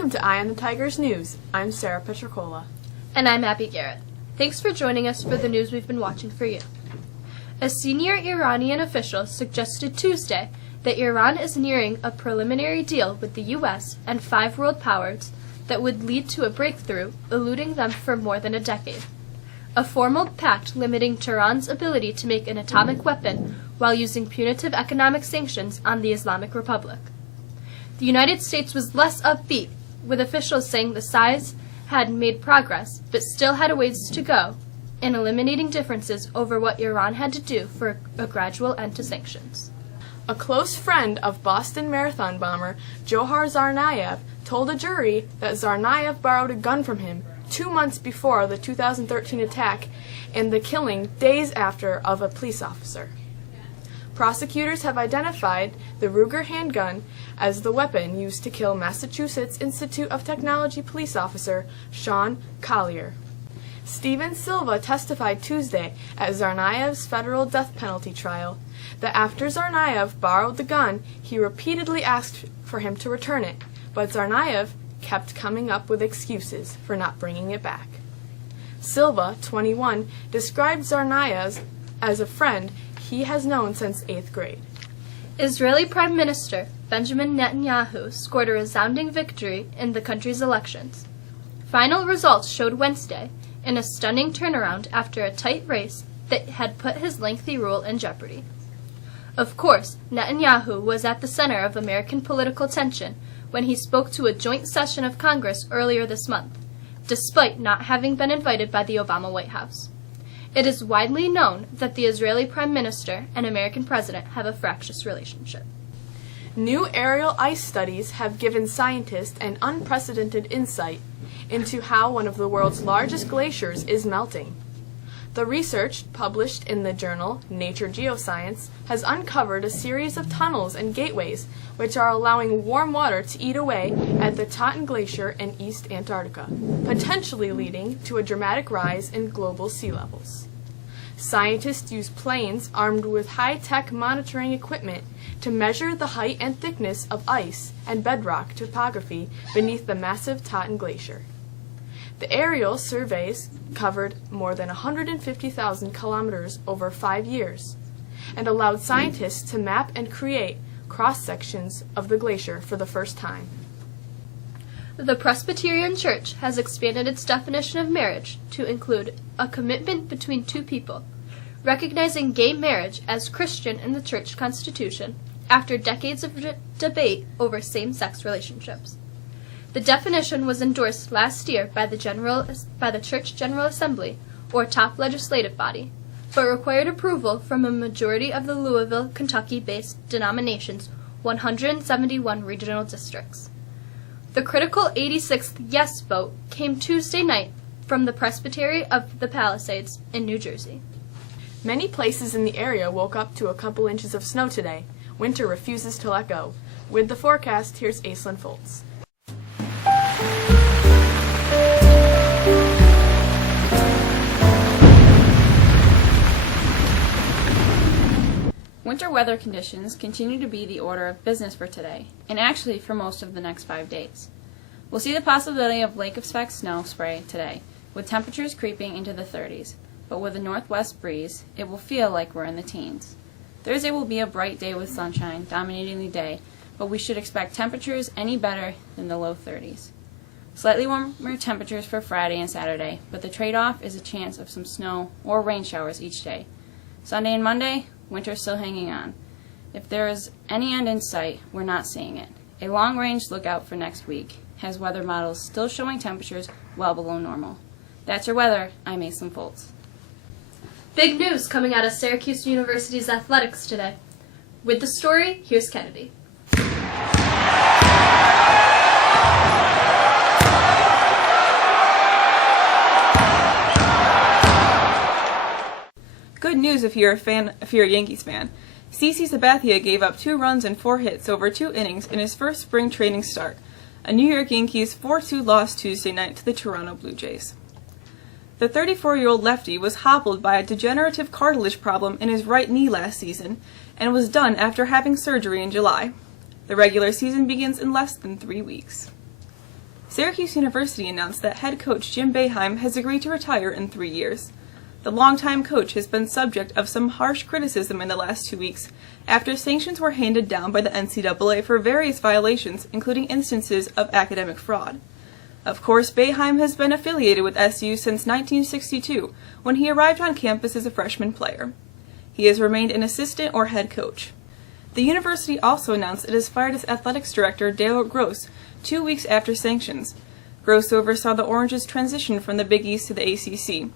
Welcome to Eye on the Tigers News. I'm Sarah Petricola. And I'm Abby Garrett. Thanks for joining us for the news we've been watching for you. A senior Iranian official suggested Tuesday that Iran is nearing a preliminary deal with the U.S. and 5 world powers that would lead to a breakthrough, eluding them for more than a decade. A formal pact limiting Tehran's ability to make an atomic weapon while using punitive economic sanctions on the Islamic Republic. The United States was less upbeat, with officials saying the sides had made progress, but still had a ways to go in eliminating differences over what Iran had to do for a gradual end to sanctions. A close friend of Boston Marathon bomber Johar Tsarnaev told a jury that Tsarnaev borrowed a gun from him 2 months before the 2013 attack and the killing days after of a police officer. Prosecutors have identified the Ruger handgun as the weapon used to kill Massachusetts Institute of Technology police officer Sean Collier. Steven Silva testified Tuesday at Tsarnaev's federal death penalty trial that after Tsarnaev borrowed the gun, he repeatedly asked for him to return it, but Tsarnaev kept coming up with excuses for not bringing it back. Silva, 21, described Tsarnaev as a friend he has known since 8th grade. Israeli Prime Minister Benjamin Netanyahu scored a resounding victory in the country's elections. Final results showed Wednesday in a stunning turnaround after a tight race that had put his lengthy rule in jeopardy. Of course, Netanyahu was at the center of American political tension when he spoke to a joint session of Congress earlier this month, despite not having been invited by the Obama White House. It is widely known that the Israeli Prime Minister and American President have a fractious relationship. New aerial ice studies have given scientists an unprecedented insight into how one of the world's largest glaciers is melting. The research, published in the journal Nature Geoscience, has uncovered a series of tunnels and gateways which are allowing warm water to eat away at the Totten Glacier in East Antarctica, potentially leading to a dramatic rise in global sea levels. Scientists use planes armed with high-tech monitoring equipment to measure the height and thickness of ice and bedrock topography beneath the massive Totten Glacier. The aerial surveys covered more than 150,000 kilometers over 5 years and allowed scientists to map and create cross-sections of the glacier for the first time. The Presbyterian Church has expanded its definition of marriage to include a commitment between 2 people, recognizing gay marriage as Christian in the church constitution after decades of debate over same-sex relationships. The definition was endorsed last year by the Church General Assembly, or top legislative body, but required approval from a majority of the Louisville, Kentucky-based denomination's 171 regional districts. The critical 86th yes vote came Tuesday night from the Presbytery of the Palisades in New Jersey. Many places in the area woke up to a couple inches of snow today. Winter refuses to let go. With the forecast, here's Aislinn Foltz. Winter weather conditions continue to be the order of business for today, and actually for most of the next 5 days. We'll see the possibility of lake-effect snow spray today, with temperatures creeping into the 30s, but with a northwest breeze, it will feel like we're in the teens. Thursday will be a bright day with sunshine dominating the day, but we should expect temperatures any better than the low 30s. Slightly warmer temperatures for Friday and Saturday, but the trade-off is a chance of some snow or rain showers each day. Sunday and Monday, winter's still hanging on. If there is any end in sight, we're not seeing it. A long-range lookout for next week has weather models still showing temperatures well below normal. That's your weather. I'm Aislinn Foltz. Big news coming out of Syracuse University's athletics today. With the story, here's Kennedy. Good news if you're a Yankees fan. CC Sabathia gave up 2 runs and 4 hits over 2 innings in his first spring training start. A New York Yankees 4-2 loss Tuesday night to the Toronto Blue Jays. The 34-year-old lefty was hobbled by a degenerative cartilage problem in his right knee last season and was done after having surgery in July. The regular season begins in less than 3 weeks. Syracuse University announced that head coach Jim Boeheim has agreed to retire in 3 years. The longtime coach has been subject of some harsh criticism in the last 2 weeks after sanctions were handed down by the NCAA for various violations, including instances of academic fraud. Of course, Boeheim has been affiliated with SU since 1962, when he arrived on campus as a freshman player. He has remained an assistant or head coach. The university also announced it has fired its athletics director, Dale Gross, 2 weeks after sanctions. Gross oversaw the Orange's transition from the Big East to the ACC.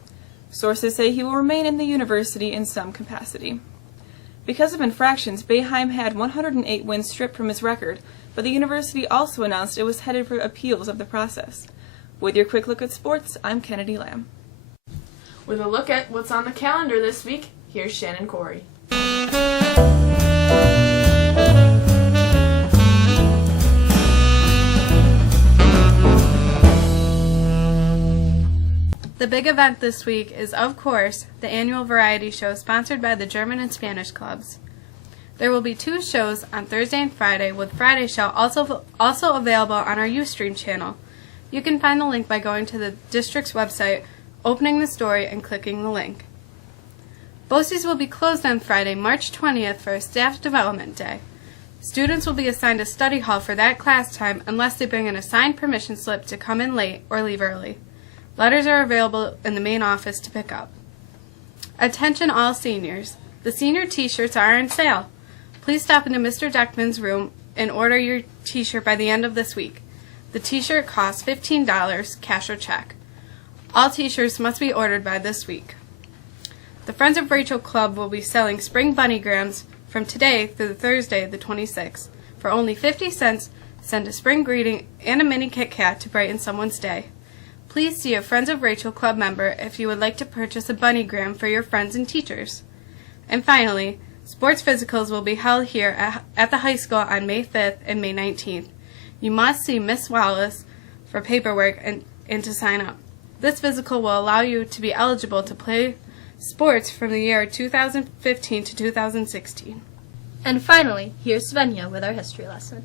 Sources say he will remain in the university in some capacity. Because of infractions, Boeheim had 108 wins stripped from his record, but the university also announced it was headed for appeals of the process. With your quick look at sports, I'm Kennedy Lamb. With a look at what's on the calendar this week, here's Shannon Corey. The big event this week is, of course, the annual variety show sponsored by the German and Spanish clubs. There will be 2 shows on Thursday and Friday, with Friday show also available on our Ustream channel. You can find the link by going to the district's website, opening the story, and clicking the link. BOCES will be closed on Friday, March 20th for a staff development day. Students will be assigned a study hall for that class time unless they bring an assigned permission slip to come in late or leave early. Letters are available in the main office to pick up. Attention all seniors. The senior t-shirts are on sale. Please stop into Mr. Deckman's room and order your t-shirt by the end of this week. The t-shirt costs $15, cash or check. All t-shirts must be ordered by this week. The Friends of Rachel Club will be selling spring bunnygrams from today through Thursday the 26th. For only 50 cents, send a spring greeting and a mini Kit Kat to brighten someone's day. Please see a Friends of Rachel Club member if you would like to purchase a bunnygram for your friends and teachers. And finally, sports physicals will be held here at the high school on May 5th and May 19th. You must see Miss Wallace for paperwork and to sign up. This physical will allow you to be eligible to play sports from the year 2015 to 2016. And finally, here's Svenja with our history lesson.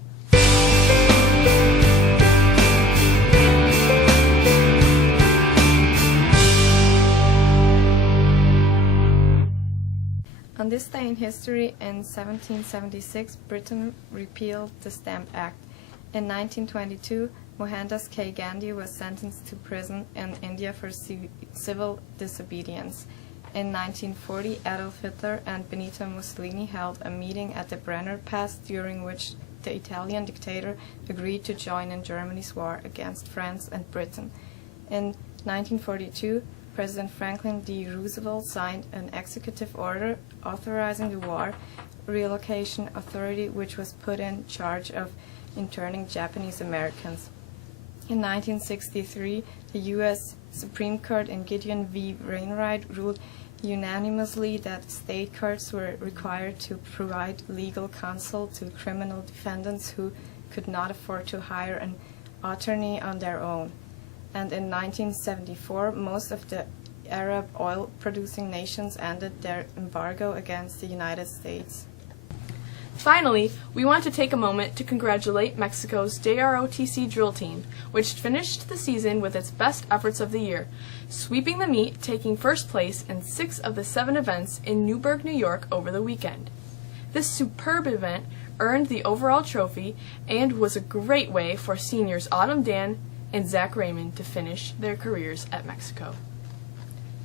On this day in history, in 1776, Britain repealed the Stamp Act. In 1922, Mohandas K. Gandhi was sentenced to prison in India for civil disobedience. In 1940, Adolf Hitler and Benito Mussolini held a meeting at the Brenner Pass, during which the Italian dictator agreed to join in Germany's war against France and Britain. In 1942, President Franklin D. Roosevelt signed an executive order authorizing the War Relocation Authority, which was put in charge of interning Japanese Americans. In 1963, the U.S. Supreme Court in Gideon v. Wainwright ruled unanimously that state courts were required to provide legal counsel to criminal defendants who could not afford to hire an attorney on their own. And in 1974, most of the Arab oil-producing nations ended their embargo against the United States. Finally, we want to take a moment to congratulate Mexico's JROTC drill team, which finished the season with its best efforts of the year, sweeping the meet, taking first place in 6 of the 7 events in Newburgh, New York over the weekend. This superb event earned the overall trophy and was a great way for seniors Autumn Dan and Zach Raymond to finish their careers at Mexico.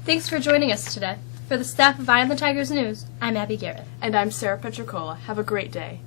Thanks for joining us today. For the staff of Eye on the Tigers News, I'm Abby Garrett. And I'm Sarah Petricola. Have a great day.